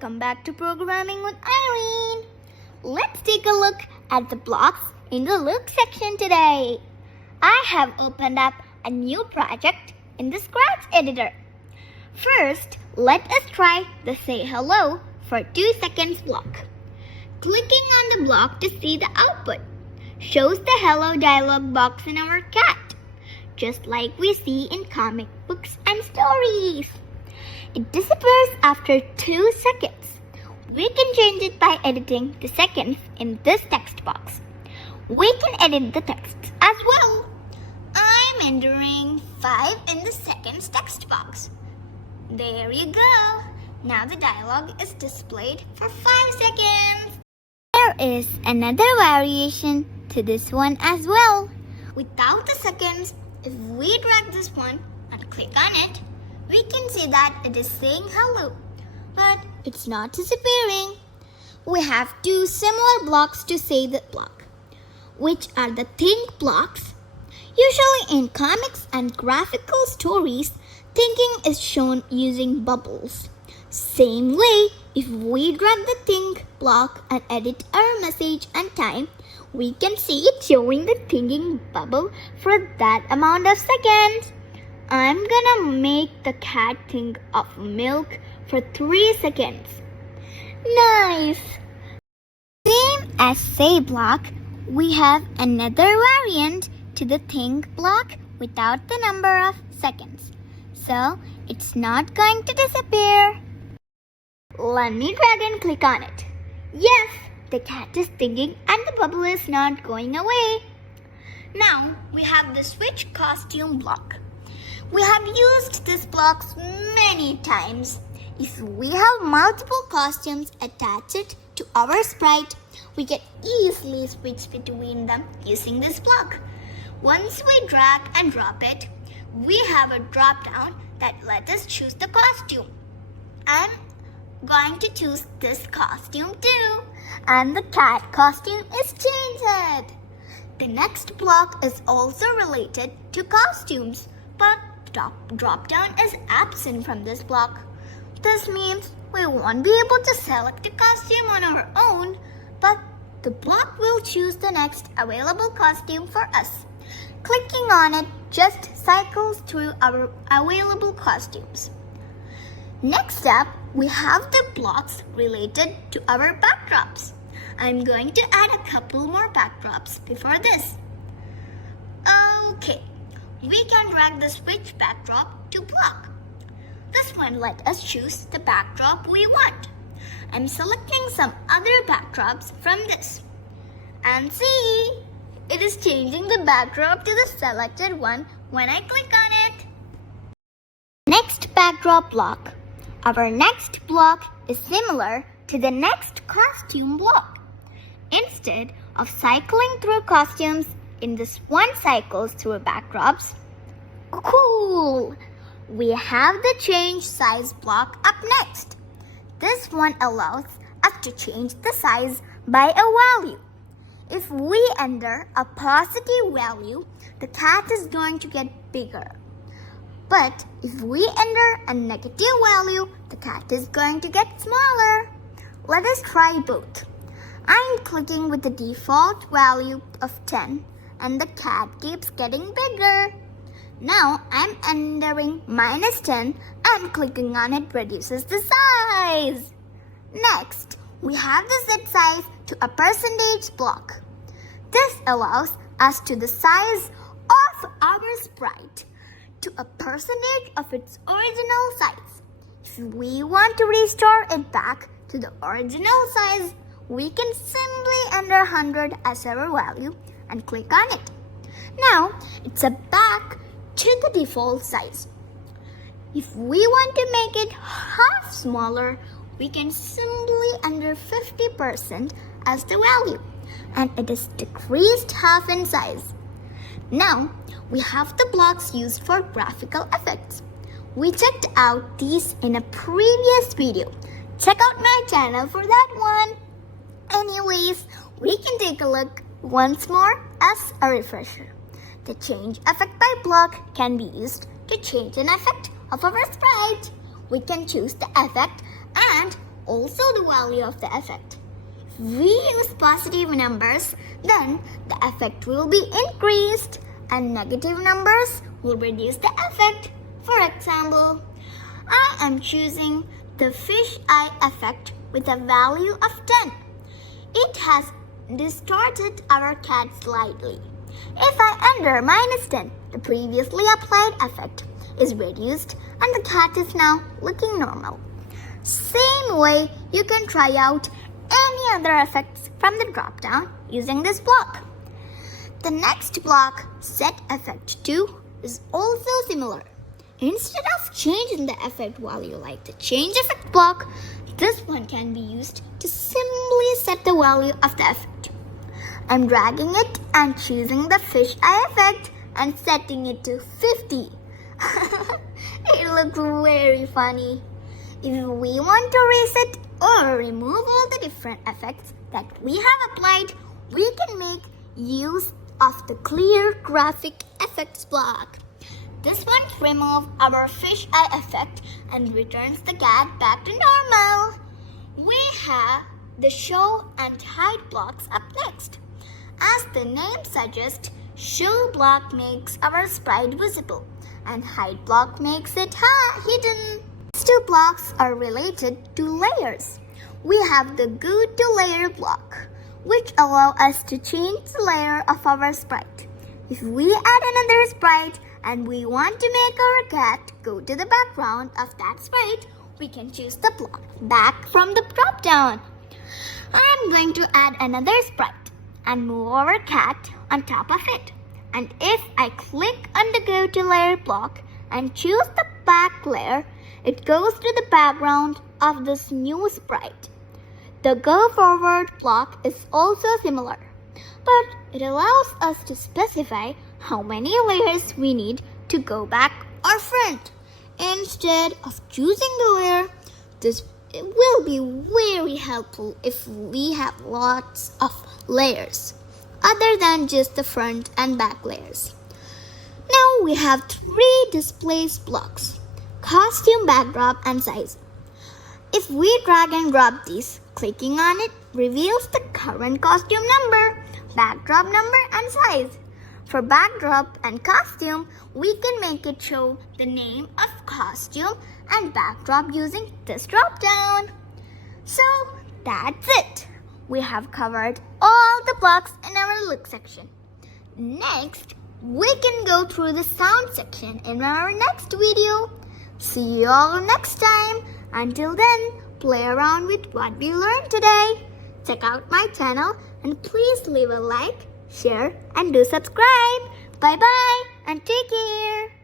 welcome back to Programming with Irene. Let's take a look at the blocks in the look section today. I have opened up a new project in the Scratch editor. First, let us try the Say Hello for 2 seconds block. Clicking on the block to see the output shows the Hello dialog box in our cat, just like we see in comic books and stories. It disappears after 2 seconds. We can change it by editing the seconds in this text box. We can edit the text as well. I'm entering 5 in the seconds text box. There you go. Now the dialogue is displayed for 5 seconds. There is another variation to this one as well. Without the seconds, if we drag this one and click on it, we can see that it is saying hello, but it's not disappearing. We have 2 similar blocks to say the block, which are the think blocks. Usually in comics and graphical stories, thinking is shown using bubbles. Same way, if we drag the think block and edit our message and time, we can see it showing the thinking bubble for that amount of seconds. I'm gonna make the cat think of milk for 3 seconds. Nice! Same as say block, we have another variant to the think block without the number of seconds. So it's not going to disappear. Let me drag and click on it. Yes, the cat is thinking and the bubble is not going away. Now we have the switch costume block. We have used this block many times. If we have multiple costumes attached to our sprite, we can easily switch between them using this block. Once we drag and drop it, we have a drop down that lets us choose the costume. I'm going to choose this costume too, and the cat costume is changed. The next block is also related to costumes, but drop down is absent from this block. This means we won't be able to select a costume on our own, but the block will choose the next available costume for us. Clicking on it just cycles through our available costumes. Next up, we have the blocks related to our backdrops. I'm going to add a couple more backdrops before this. Okay, we can drag the switch backdrop to block. This one let us choose the backdrop we want. I'm selecting some other backdrops from this. And see, it is changing the backdrop to the selected one when I click on it. Next backdrop block. Our next block is similar to the next costume block. Instead of cycling through costumes in this one cycles through backdrops, cool! We have the change size block up next. This one allows us to change the size by a value. If we enter a positive value, the cat is going to get bigger. But if we enter a negative value, the cat is going to get smaller. Let us try both. I'm clicking with the default value of 10 and the cat keeps getting bigger. Now I'm entering -10 and clicking on it reduces the size. Next, we have the set size to a percentage block. This allows us to the size of our sprite to a percentage of its original size. If we want to restore it back to the original size, we can simply enter 100 as our value and click on it. Now it's back to the default size. If we want to make it half smaller, we can simply enter 50% as the value, and it is decreased half in size. Now we have the blocks used for graphical effects. We checked out these in a previous video. Check out my channel for that one. Anyways, we can take a look once more as a refresher. The change effect by block can be used to change an effect of our sprite. We can choose the effect and also the value of the effect. If we use positive numbers, then the effect will be increased and negative numbers will reduce the effect. For example, I am choosing the fish eye effect with a value of 10. It has distorted our cat slightly. If I enter -10, the previously applied effect is reduced and the cat is now looking normal. Same way, you can try out any other effects from the drop-down using this block. The next block, set effect 2, is also similar. Instead of changing the effect value like the change effect block, this one can be used to simply set the value of the effect. I'm dragging it and choosing the fish eye effect and setting it to 50. It looks very funny. If we want to reset or remove all the different effects that we have applied, we can make use of the clear graphic effects block. This one removes our fish eye effect and returns the cat back to normal. We have the show and hide blocks up next. As the name suggests, show block makes our sprite visible and hide block makes it hidden. These two blocks are related to layers. We have the go to layer block, which allow us to change the layer of our sprite. If we add another sprite and we want to make our cat go to the background of that sprite, we can choose the block back from the drop down. I'm going to add another sprite and move our cat on top of it. And if I click on the go to layer block and choose the back layer, it goes to the background of this new sprite. The go forward block is also similar, but it allows us to specify how many layers we need to go back or front. Instead of choosing the layer, it will be very helpful if we have lots of layers other than just the front and back layers. Now we have 3 displays blocks: costume, backdrop, and size. If we drag and drop these, clicking on it reveals the current costume number, backdrop number, and size. For backdrop and costume, we can make it show the name of costume and backdrop using this drop down. So that's it. We have covered all the blocks in our look section. Next, we can go through the sound section in our next video. See you all next time. Until then, play around with what we learned today. Check out my channel and please leave a like, share, and do subscribe. Bye bye and take care.